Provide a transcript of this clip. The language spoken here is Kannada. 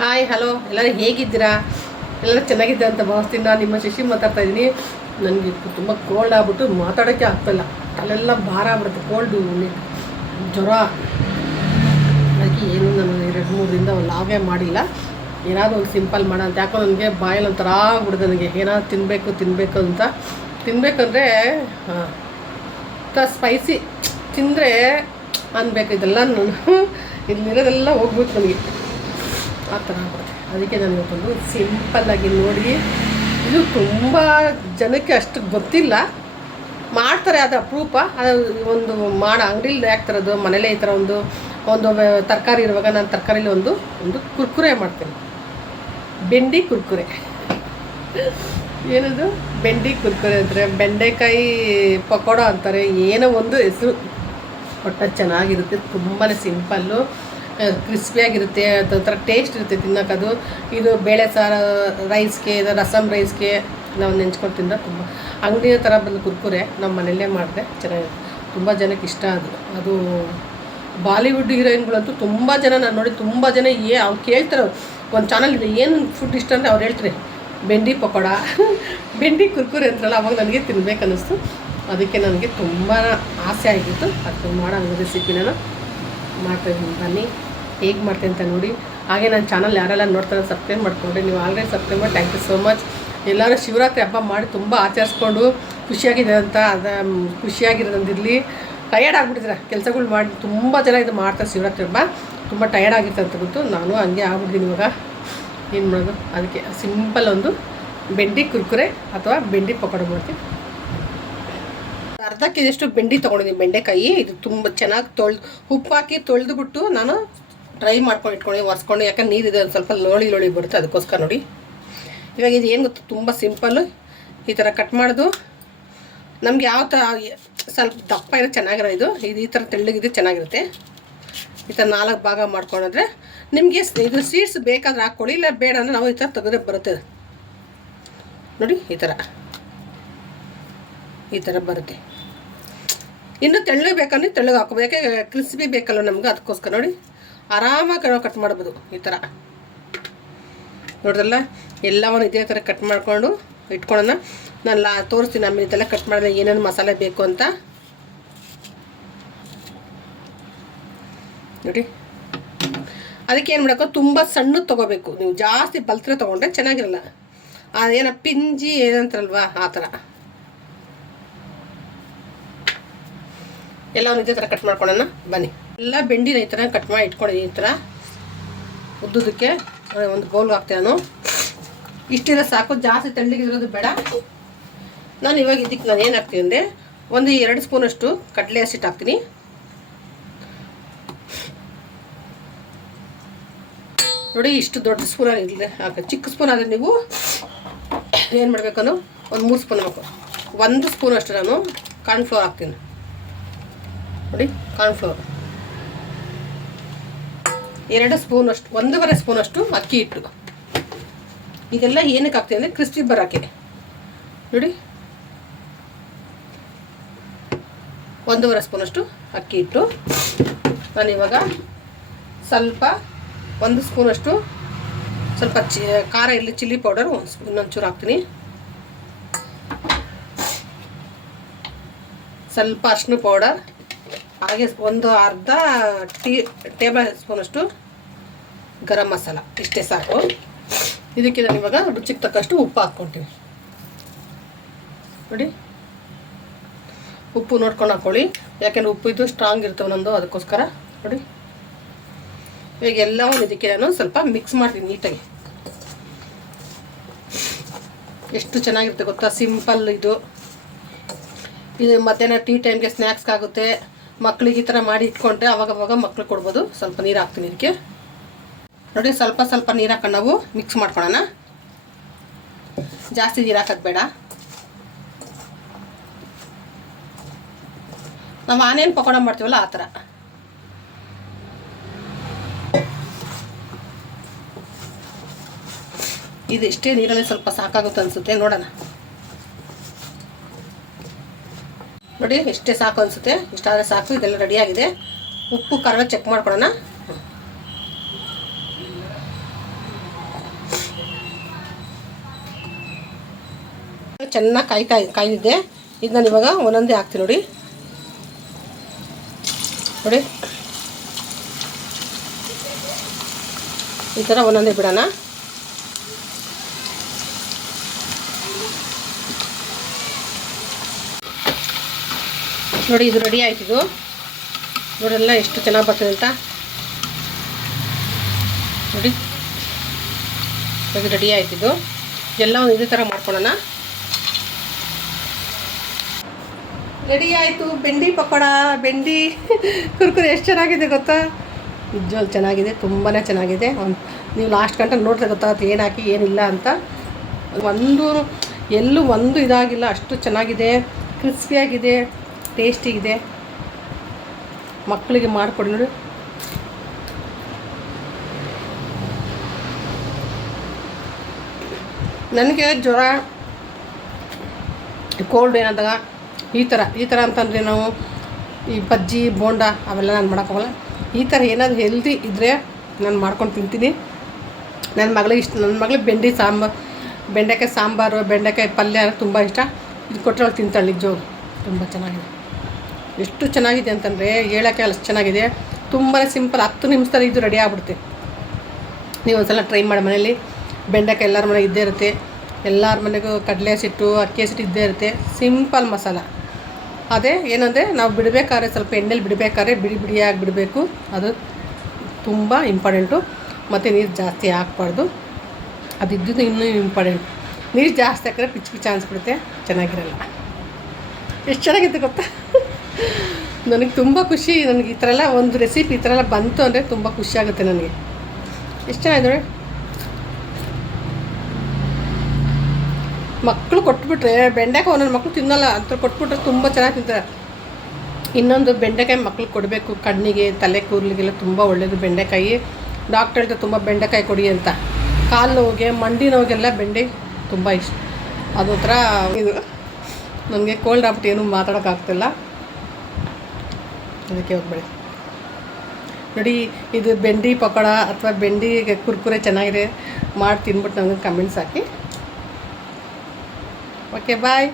ಹಾಯ್ ಹಲೋ ಎಲ್ಲರೂ ಹೇಗಿದ್ದೀರಾ? ಎಲ್ಲರೂ ಚೆನ್ನಾಗಿದ್ದೀರಾ ಅಂತ ಭಾವಿಸ್ತೀನಿ. ನಾನು ನಿಮ್ಮ ಶಶಿ ಮಾತಾಡ್ತಾ ಇದ್ದೀನಿ. ನನಗೆ ತುಂಬ ಕೋಲ್ಡ್ ಆಗ್ಬಿಟ್ಟು ಮಾತಾಡೋಕ್ಕೆ ಆಗ್ತಾಯಿಲ್ಲ ಅಲ್ಲೆಲ್ಲ ಭಾರ ಆಗ್ಬಿಡುತ್ತೆ. ಕೋಲ್ಡು ಜ್ವರ. ಅದಕ್ಕೆ ಏನು ನಾನು ಎರಡು ಮೂರು ದಿನದ ಲಾಗೇ ಮಾಡಿಲ್ಲ. ಏನಾದರೂ ಒಂದು ಸಿಂಪಲ್ ಮಾಡೋ ಅಂತ. ಯಾಕೋ ನನಗೆ ಬಾಯಲ್ಲಿ ಒಂಥರ ಆಗ್ಬಿಡುತ್ತೆ ನನಗೆ. ಏನಾದ್ರು ತಿನ್ನಬೇಕು ತಿನ್ನಬೇಕು ಅಂತ. ತಿನ್ನಬೇಕಂದ್ರೆ ಸ್ಪೈಸಿ ತಿಂದರೆ ಅನ್ಬೇಕು. ಇದೆಲ್ಲ ನಾನು, ಇಲ್ಲಿರೋದೆಲ್ಲ ಹೋಗ್ಬೇಕು ನನಗೆ. ಆ ಥರ ಅದಕ್ಕೆ ನಾನು ಇವತ್ತೊಂದು ಸಿಂಪಲ್ಲಾಗಿ ನೋಡಿ ಇದು ತುಂಬ ಜನಕ್ಕೆ ಅಷ್ಟು ಗೊತ್ತಿಲ್ಲ. ಮಾಡ್ತಾರೆ ಅದು ಅಪರೂಪ. ಒಂದು ಮಾಡ, ಅಂಗಡಿಲಿ ಯಾಕೆ ತರೋದು, ಮನೇಲೇ ಈ ಥರ ಒಂದು ಒಂದು ತರಕಾರಿ ಇರುವಾಗ ನಾನು ತರಕಾರಿಲಿ ಒಂದು ಒಂದು ಕುರ್ಕುರೆ ಮಾಡ್ತೀನಿ. ಬೆಂಡಿ ಕುರ್ಕುರೆ. ಏನದು? ಬೆಂಡಿ ಕುರ್ಕುರೆ ಅಂತಾರೆ ಬೆಂಡೆಕಾಯಿ ಪಕೋಡ ಅಂತಾರೆ. ಏನೋ ಒಂದು ಹೆಸರು. ಒಟ್ಟು ಚೆನ್ನಾಗಿರುತ್ತೆ. ತುಂಬಾ ಸಿಂಪಲ್ಲು ಕ್ರಿಸ್ಪಿಯಾಗಿರುತ್ತೆ ಅದೊಂಥರ ಟೇಸ್ಟ್ ಇರುತ್ತೆ ತಿನ್ನೋಕ್ಕದು. ಇದು ಬೇಳೆ ಸಾರು ರೈಸ್ಗೆ ಇದು ರಸಮ್ ರೈಸ್ಗೆ ನಾವು ನೆಂಚ್ಕೊಂಡು ತಿಂದರೆ ತುಂಬ. ಅಂಗಡಿಯ ಥರ ಬಂದು ಕುರ್ಕುರೆ ನಮ್ಮ ಮನೆಯಲ್ಲೇ ಮಾಡಿದೆ ಚೆನ್ನಾಗಿರುತ್ತೆ. ತುಂಬ ಜನಕ್ಕೆ ಇಷ್ಟ ಅದು. ಅದು ಬಾಲಿವುಡ್ ಹೀರೋಯಿನ್ಗಳಂತೂ ತುಂಬ ಜನ ನಾನು ನೋಡಿ ತುಂಬ ಜನ ಏ, ಅವ್ರು ಕೇಳ್ತಾರೆ ಒಂದು ಚಾನಲ್ ಇದೆ, ಏನು ಫುಡ್ ಇಷ್ಟ ಅಂದರೆ ಅವ್ರು ಹೇಳ್ತಾರೆ, ಬೆಂಡಿ ಪಕೋಡ. ಬೆಂಡಿ ಕುರ್ಕುರೆ ಅಂತಾರಲ್ಲ, ಅವಾಗ ನನಗೆ ತಿನ್ಬೇಕು ಅನ್ನಿಸ್ತು ಅದಕ್ಕೆ ನನಗೆ ತುಂಬ ಆಸೆ ಆಗಿತ್ತು. ಅದು ಮಾಡೋ ರೆಸಿಪಿನ ಮಾಡ್ತಾಯಿದ್ದೀನಿ ಬನ್ನಿ. ಹೇಗೆ ಮಾಡ್ತೀನಿ ಅಂತ ನೋಡಿ. ಹಾಗೆ ನನ್ನ ಚಾನಲ್ ಯಾರೆಲ್ಲ ನೋಡ್ತಾರೆ ಸಬ್ಸ್ಕ್ರೈಬ್ ಮಾಡ್ಕೊಂಡ್ರಿ, ನೀವು ಆಲ್ರೆಡಿ ಸಬ್ಸ್ಕ್ರೈಬ್ ಮಾಡಿ ಥ್ಯಾಂಕ್ ಯು ಸೋ ಮಚ್ ಎಲ್ಲರೂ ಶಿವರಾತ್ರಿ ಹಬ್ಬ ಮಾಡಿ ತುಂಬ ಆಚರಿಸ್ಕೊಂಡು ಖುಷಿಯಾಗಿದೆ ಅಂತ ಅದು ಖುಷಿಯಾಗಿರೋದಂದಿರಲಿ. ಟಯರ್ಡ್ ಆಗಿಬಿಟ್ಟಿದ್ರೆ ಕೆಲಸಗಳು ಮಾಡಿ ತುಂಬ ಜನ ಇದು ಮಾಡ್ತಾರೆ ಶಿವರಾತ್ರಿ ಹಬ್ಬ. ತುಂಬ ಟಯರ್ಡ್ ಆಗಿರ್ತದೆ ಅಂತ ಗೊತ್ತು. ನಾನು ಹಂಗೆ ಆಗ್ಬಿಟ್ಟಿದ್ದೀನಿ ಇವಾಗ. ಏನು ಮಾಡೋದು? ಅದಕ್ಕೆ ಸಿಂಪಲ್ ಒಂದು ಬೆಂಡಿ ಕುರ್ಕುರೆ ಅಥವಾ ಬೆಂಡಿ ಪಕೋಡ ಮಾಡ್ತೀನಿ. ಅರ್ಧ ಕೆ ಜಿಯಷ್ಟು ಬೆಂಡಿ ತೊಗೊಂಡಿದ್ದೀನಿ, ಬೆಂಡೆಕಾಯಿ. ಇದು ತುಂಬ ಚೆನ್ನಾಗಿ ತೊಳೆದು, ಉಪ್ಪು ಹಾಕಿ ತೊಳೆದುಬಿಟ್ಟು ನಾನು ಡ್ರೈ ಮಾಡ್ಕೊಂಡು ಇಟ್ಕೊಂಡು ಒರೆಸ್ಕೊಂಡು, ಯಾಕಂದ್ರೆ ನೀರಿದೆ ಒಂದು ಸ್ವಲ್ಪ ಲೋಳಿ ಲೋಳಿ ಬರುತ್ತೆ ಅದಕ್ಕೋಸ್ಕರ ನೋಡಿ. ಇವಾಗ ಇದು ಏನು ಗೊತ್ತು? ತುಂಬ ಸಿಂಪಲ್ಲು ಈ ಥರ ಕಟ್ ಮಾಡೋದು. ನಮ್ಗೆ ಯಾವ ಥರ ಸ್ವಲ್ಪ ದಪ್ಪ ಇರೋ ಚೆನ್ನಾಗಿರೋ ಇದು. ಇದು ಈ ಥರ ತೆಳ್ಳಗಿದ್ದು ಚೆನ್ನಾಗಿರುತ್ತೆ. ಈ ಥರ ನಾಲ್ಕು ಭಾಗ ಮಾಡ್ಕೊಂಡ್ರೆ ನಿಮಗೆ ಇದು ಸೀಡ್ಸ್ ಬೇಕಾದ್ರೆ ಹಾಕ್ಕೊಳ್ಳಿ, ಇಲ್ಲ ಬೇಡ ಅಂದರೆ ನಾವು ಈ ಥರ ತೆಗೆದ್ರೆ ಬರುತ್ತೆ. ನೋಡಿ, ಈ ಥರ ಈ ಥರ ಬರುತ್ತೆ. ಇನ್ನು ತೆಳ್ಳಗೆ ಬೇಕಂದ್ರೆ ತೆಳ್ಳಗೆ ಹಾಕೋಬೇಕು ಯಾಕೆ ಕ್ರಿಸ್ಪಿ ಬೇಕಲ್ಲ ನಮ್ಗೆ, ಅದಕ್ಕೋಸ್ಕರ ನೋಡಿ. ಆರಾಮಾಗಿ ನಾವು ಕಟ್ ಮಾಡ್ಬೋದು ಈ ಥರ ನೋಡಿದ್ರಲ್ಲ? ಎಲ್ಲವನ್ನು ಇದೇ ಥರ ಕಟ್ ಮಾಡಿಕೊಂಡು ಇಟ್ಕೊಳೋಣ. ನಾನು ಲಾ ತೋರಿಸ್ತೀನಿ ಆಮೇಲೆ ಇದೆಲ್ಲ ಕಟ್ ಮಾಡಿದ್ರೆ ಏನೇನು ಮಸಾಲೆ ಬೇಕು ಅಂತ. ನೋಡಿ. ಅದಕ್ಕೆ ಏನು ಮಾಡಬೇಕು ತುಂಬ ಸಣ್ಣ ತೊಗೋಬೇಕು. ನೀವು ಜಾಸ್ತಿ ಬಲ್ತ್ರೆ ತೊಗೊಂಡ್ರೆ ಚೆನ್ನಾಗಿರಲ್ಲ. ಏನೋ ಪಿಂಜಿ ಏನಂತಾರಲ್ವಾ? ಆ ಥರ ಎಲ್ಲವನ್ನು ಇದೇ ಥರ ಕಟ್ ಮಾಡ್ಕೊಳ್ಳೋಣ ಬನ್ನಿ. ಎಲ್ಲ ಬೆಂಡಿನ ಈ ಥರ ಕಟ್ ಮಾಡಿ ಇಟ್ಕೊಂಡಿದ್ದೀನಿ ಈ ಥರ ಉದ್ದುದಕ್ಕೆ ಒಂದು ಬೌಲ್ಗೆ ಹಾಕ್ತೀನಿ ನಾನು. ಇಷ್ಟಿರೋ ಸಾಕು, ಜಾಸ್ತಿ ತೆಳ್ಳಗಿರೋದು ಬೇಡ. ನಾನು ಇವಾಗ ಇದಕ್ಕೆ ನಾನು ಏನು ಹಾಕ್ತೀನಿ ಅಂದರೆ ಒಂದು ಎರಡು ಸ್ಪೂನಷ್ಟು ಕಡಲೆ ಹಸಿಟ್ಟು ಹಾಕ್ತೀನಿ. ನೋಡಿ, ಇಷ್ಟು ದೊಡ್ಡ ಸ್ಪೂನ್ ಇರಲಿ ಹಾಕಿ, ಚಿಕ್ಕ ಸ್ಪೂನ್ ಆದರೆ ನೀವು ಏನು ಮಾಡಬೇಕನ್ನು ಒಂದು ಮೂರು ಸ್ಪೂನ್ ಹಾಕು ಒಂದು ಸ್ಪೂನ್ ಅಷ್ಟು ನಾನು ಕಾರ್ನ್ಫ್ಲೋರ್ ಹಾಕ್ತೀನಿ. ನೋಡಿ ಕಾರ್ನ್ಫ್ಲೋರ್ ಎರಡು ಸ್ಪೂನ್ ಅಷ್ಟು, ಒಂದೂವರೆ ಸ್ಪೂನಷ್ಟು ಅಕ್ಕಿ ಹಿಟ್ಟು. ಇದೆಲ್ಲ ಏನಕ್ಕೆ ಹಾಕ್ತೀನಿ ಅಂದರೆ ಕ್ರಿಸ್ಪಿ ಬರೋಕ್ಕೆ. ನೋಡಿ. ಒಂದೂವರೆ ಸ್ಪೂನಷ್ಟು ಅಕ್ಕಿ ಹಿಟ್ಟು. ನಾನು ಇವಾಗ ಸ್ವಲ್ಪ ಒಂದು ಸ್ಪೂನಷ್ಟು ಸ್ವಲ್ಪ ಚಿ, ಖಾರ ಇಲ್ಲಿ ಚಿಲ್ಲಿ ಪೌಡರ್ ಒಂದು ಸ್ಪೂನ್ ಒಂಚೂರು ಹಾಕ್ತೀನಿ. ಸ್ವಲ್ಪ ಅರ್ಶಿನ ಪೌಡರ್. ಹಾಗೆ ಒಂದು ಅರ್ಧ ಟೀ, ಟೇಬಲ್ ಸ್ಪೂನಷ್ಟು ಗರಂ ಮಸಾಲ, ಇಷ್ಟೇ ಸಾಕು. ಇದಕ್ಕೆ ನಾನು ಇವಾಗ ರುಚಿಗೆ ತಕ್ಕಷ್ಟು ಉಪ್ಪು ಹಾಕ್ಕೊತೀವಿ ನೋಡಿ. ಉಪ್ಪು ನೋಡ್ಕೊಂಡು ಹಾಕ್ಕೊಳ್ಳಿ ಯಾಕೆಂದ್ರೆ ಉಪ್ಪು ಇದು ಸ್ಟ್ರಾಂಗ್ ಇರ್ತವೆ ನಮ್ಮದು ಅದಕ್ಕೋಸ್ಕರ. ನೋಡಿ. ಇವಾಗ ಎಲ್ಲವನ್ನು ಇದಕ್ಕೆ ನಾನು ಸ್ವಲ್ಪ ಮಿಕ್ಸ್ ಮಾಡ್ತೀನಿ ನೀಟಾಗಿ. ಎಷ್ಟು ಚೆನ್ನಾಗಿರುತ್ತೆ ಗೊತ್ತಾ? ಸಿಂಪಲ್ ಇದು. ಇದು ಮಧ್ಯಾಹ್ನ ಟೀ ಟೈಮ್ಗೆ ಸ್ನ್ಯಾಕ್ಸ್ ಮಕ್ಳಿಗೆ ಈ ಥರ ಮಾಡಿ ಇಟ್ಕೊಂಡ್ರೆ ಅವಾಗವಾಗ ಅವಾಗ ಮಕ್ಳು ಕೊಡ್ಬೋದು. ಸ್ವಲ್ಪ ನೀರು ಹಾಕ್ತೀನಿ ಇದಕ್ಕೆ ನೋಡಿ, ಸ್ವಲ್ಪ ಸ್ವಲ್ಪ ನೀರು ಹಾಕೊಂಡು ನಾವು ಮಿಕ್ಸ್ ಮಾಡ್ಕೊಳ್ಳೋಣ ಜಾಸ್ತಿ ನೀರು ಹಾಕೋದು ನಾವು ಆನೇನು ಪಕೋಡ ಮಾಡ್ತೀವಲ್ಲ ಆ ಥರ ಇದು ಇಷ್ಟೇ ನೀರಲ್ಲಿ ಸ್ವಲ್ಪ ಸಾಕಾಗುತ್ತೆ ಅನಿಸುತ್ತೆ, ನೋಡೋಣ. ನೋಡಿ ಎಷ್ಟೇ ಸಾಕು ಅನಿಸುತ್ತೆ ಇಷ್ಟಾದ್ರೆ ಸಾಕು, ಇದೆಲ್ಲ ರೆಡಿ ಆಗಿದೆ. ಉಪ್ಪು, ಖಾರ ಚೆಕ್ ಮಾಡ್ಕೊಳ್ಳೋಣ ಚೆನ್ನಾಗಿ ಕಾಯ್ತಾ, ಕಾಯ್ದಿದ್ದೆ. ಇದು ನಾನು ಇವಾಗ ಒಂದೊಂದೇ ಹಾಕ್ತೀನಿ ನೋಡಿ. ನೋಡಿ. ಈ ಥರ ಒಂದೊಂದೇ ಬಿಡೋಣ. ನೋಡಿ, ಇದು ರೆಡಿ ಆಯ್ತು ಇದು. ನೋಡೆಲ್ಲ ಎಷ್ಟು ಚೆನ್ನಾಗಿ ಬರ್ತದೆ ಅಂತ. ನೋಡಿ. ಇದು ರೆಡಿ ಆಯ್ತು ಇದು. ಎಲ್ಲ ಒಂದು ಇದೇ ಥರ ಮಾಡ್ಕೊಳ್ಳೋಣ. ರೆಡಿ ಆಯಿತು. ಬೆಂಡಿ ಪಕೋಡ, ಬೆಂಡಿ ಕುರ್ಕುರೆ ಎಷ್ಟು ಚೆನ್ನಾಗಿದೆ ಗೊತ್ತಾ? ನಿಜವಾಗ್ಲೂ ಚೆನ್ನಾಗಿದೆ ತುಂಬಾ ಚೆನ್ನಾಗಿದೆ. ಒಂದು ನೀವು ಲಾಸ್ಟ್ ಗಂಟೆ ನೋಡಿದ್ರೆ ಗೊತ್ತಾಗುತ್ತೆ ಏನು ಹಾಕಿ ಏನಿಲ್ಲ ಅಂತ. ಒಂದು ಎಲ್ಲೂ ಒಂದು ಇದಾಗಿಲ್ಲ, ಅಷ್ಟು ಚೆನ್ನಾಗಿದೆ ಕ್ರಿಸ್ಪಿಯಾಗಿದೆ ಟೇಸ್ಟಿಗಿದೆ ಮಕ್ಕಳಿಗೆ ಮಾಡಿಕೊಡಿ ನೋಡಿ. ನನಗೆ ಜ್ವರ ಕೋಲ್ಡ್ ಏನಾದಾಗ ಈ ಥರ ಈ ಥರ ಅಂತಂದರೆ ನಾವು ಈ ಬಜ್ಜಿ, ಬೋಂಡ ಅವೆಲ್ಲ ನಾನು ಮಾಡೋಕ್ಕಾಗಲ್ಲ. ಈ ಥರ ಏನಾದರೂ ಹೆಲ್ದಿ ಇದ್ದರೆ ನಾನು ಮಾಡ್ಕೊಂಡು ತಿಂತೀನಿ. ನನ್ನ ಮಗಳಿಗೆ ಇಷ್ಟ, ನನ್ನ ಮಗಳಿಗೆ ಬೆಂಡಿ ಸಾಂಬಾರು, ಬೆಂಡೆಕಾಯಿ ಸಾಂಬಾರು, ಬೆಂಡೆಕಾಯಿ ಪಲ್ಯ ತುಂಬ ಇಷ್ಟ. ಇದು ಕೊಟ್ಟರೆ ಅವಳು ತಿಂತಾಳೆ ನಿಜವಾಗ್ಲು. ತುಂಬ ಚೆನ್ನಾಗಿದೆ. ಎಷ್ಟು ಚೆನ್ನಾಗಿದೆ ಅಂತಂದರೆ ಹೇಳೋಕ್ಕೆ ಅಷ್ಟು ಚೆನ್ನಾಗಿದೆ. ತುಂಬಾ ಸಿಂಪಲ್ ಹತ್ತು ನಿಮಿಷದಲ್ಲಿ ಇದು ರೆಡಿ ಆಗ್ಬಿಡುತ್ತೆ. ನೀವು ಒಂದ್ಸಲ ಟ್ರೈ ಮಾಡಿ ಮನೇಲಿ ಬೆಂಡೆಕಾಯಿ ಎಲ್ಲರ ಮನೆಗೆ ಇದ್ದೇ ಇರುತ್ತೆ. ಎಲ್ಲರ ಮನೆಗೂ ಕಡಲೆ ಸಿಟ್ಟು, ಅಕ್ಕಿ ಸಿಟ್ಟು ಇದ್ದೇ ಇರುತ್ತೆ. ಸಿಂಪಲ್ ಮಸಾಲ. ಅದೇ ಏನಂದರೆ ನಾವು ಬಿಡಬೇಕಾದ್ರೆ ಸ್ವಲ್ಪ ಎಣ್ಣೆಲಿ ಬಿಡಬೇಕಾದ್ರೆ ಬಿಡಿ ಬಿಡಿಯಾಗಿ ಬಿಡಬೇಕು. ಅದು ತುಂಬ ಇಂಪಾರ್ಟೆಂಟು ಮತ್ತು ನೀರು ಜಾಸ್ತಿ ಹಾಕ್ಬಾರ್ದು. ಅದು ಇದ್ದಿದ್ದು ಇನ್ನೂ ಇಂಪಾರ್ಟೆಂಟ್ ನೀರು ಜಾಸ್ತಿ ಹಾಕಿದ್ರೆ ಪಿಚ್ಚು ಪಿಚ್ಚ ಅನಿಸ್ಬಿಡುತ್ತೆ. ಚೆನ್ನಾಗಿರಲ್ಲ. ಎಷ್ಟು ಚೆನ್ನಾಗಿದೆ ಗೊತ್ತಾ? ನನಗೆ ತುಂಬ ಖುಷಿ ನನಗೆ ಈ ಥರ ಎಲ್ಲ ಒಂದು ರೆಸಿಪಿ ಈ ಥರ ಎಲ್ಲ ಬಂತು ಅಂದರೆ ತುಂಬ ಖುಷಿ ಆಗುತ್ತೆ ನನಗೆ. ಎಷ್ಟು ಚೆನ್ನಾಗಿದೆ ನೋಡಿ ಮಕ್ಕಳು ಕೊಟ್ಬಿಟ್ರೆ, ಬೆಂಡೆಕಾಯಿ ಒಂದೊಂದು ಮಕ್ಕಳು ತಿನ್ನಲ್ಲ ಅಂತ ಕೊಟ್ಬಿಟ್ರೆ ತುಂಬ ಚೆನ್ನಾಗಿ ತಿಂತಾರೆ. ಇನ್ನೊಂದು ಬೆಂಡೆಕಾಯಿ ಮಕ್ಳಿಗೆ ಕೊಡಬೇಕು, ಕಣ್ಣಿಗೆ, ತಲೆ ಕೂರ್ಲಿಗೆಲ್ಲ ತುಂಬ ಒಳ್ಳೆಯದು ಬೆಂಡೆಕಾಯಿ. ಡಾಕ್ಟರ್ ಹೇಳ್ತಾರೆ ತುಂಬ ಬೆಂಡೆಕಾಯಿ ಕೊಡಿ ಅಂತ. ಕಾಲು ನೋವಿಗೆ, ಮಂಡಿ ನೋವಿಗೆಲ್ಲ ಬೆಂಡೆ ತುಂಬ ಇಷ್ಟ. ಅದೊಂಥರ ಇದು. ನನಗೆ ಕೋಲ್ಡ್ ಆಗ್ಬಿಟ್ಟು ಏನೂ ಮಾತಾಡೋಕ್ಕಾಗ್ತಿಲ್ಲ. ಅದಕ್ಕೆ ಹೋಗ್ಬೇಡಿ. ನೋಡಿ, ಇದು ಬೆಂಡಿ ಪಕೋಡ ಅಥವಾ ಬೆಂಡಿ ಕುರ್ಕುರೆ ಚೆನ್ನಾಗಿದೆ. ಮಾಡಿ ತಿನ್ಬಿಟ್ಟು ನನಗೆ ಕಮೆಂಟ್ಸ್ ಹಾಕಿ. Okay bye